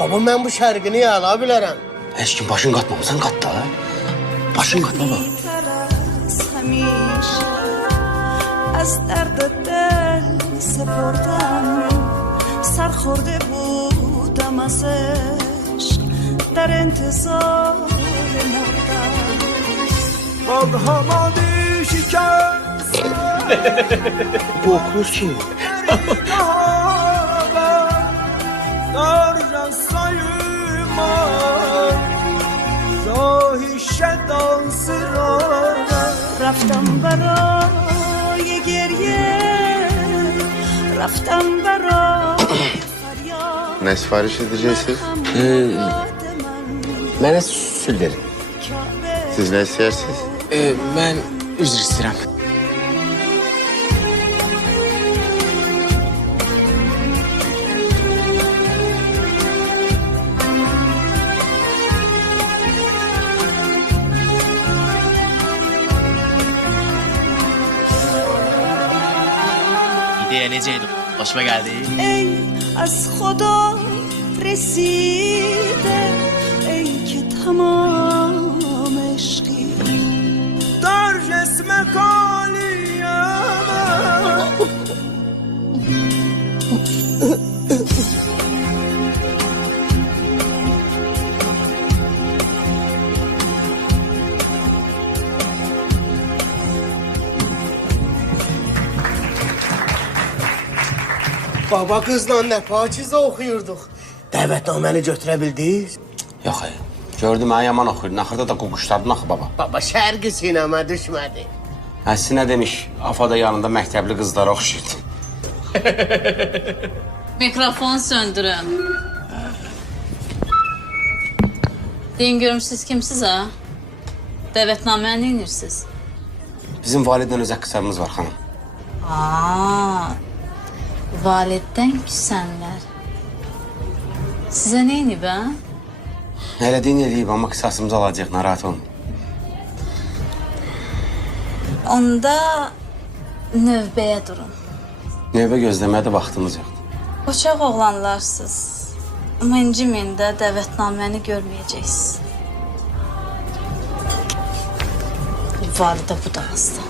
Baba ben bu şərqini yala bilərəm. Heç kim başın qatmamısan qat da. Başın qat baba. از درد دل سپردم سرخورده بودم از عشق در انتظار مردم باغهامانی شکسته Bu okulur kim? در جستای من راهی شدان سرانم رفتم برای گریه رفتم برای فریاد Ne sipariş edeceksiniz? Mənə süll verin. Siz ne istersiniz? Mən üzr istəyirəm. İdeya neceydi? Hoşuma geldi. ای از خدا رسیده ای که تمام عشقی در جسم کالیم Baba qızla nə pakiz oxuyurduq. Dəvətnaməni götürə bildiniz? Yox, gördüm mən yaman oxuyurdun. Axırda da qoquşdardın axı baba. Baba şərqi sinəmə düşmədi. Əslində demiş, Afada yanında məktəbli qızlara oxşuyurdu. Mikrofon söndürün. Deyin görüm siz kimsiz ha? Dəvətnaməyə nə inirsiniz? Bizim validdən özə qısarımız var xanım. Validdən küsənlər. Sizə nə inib ha? Elədiyin eləyib, amma qısasımızı alacaq, narahat olun. Onda növbəyə durun. Növbə gözləməyə də vaxtımız yoxdur. Qoçaq oğlanlarsınız. Məncimin də dəvətnaməni görməyəcəksiniz. Validə budağızda.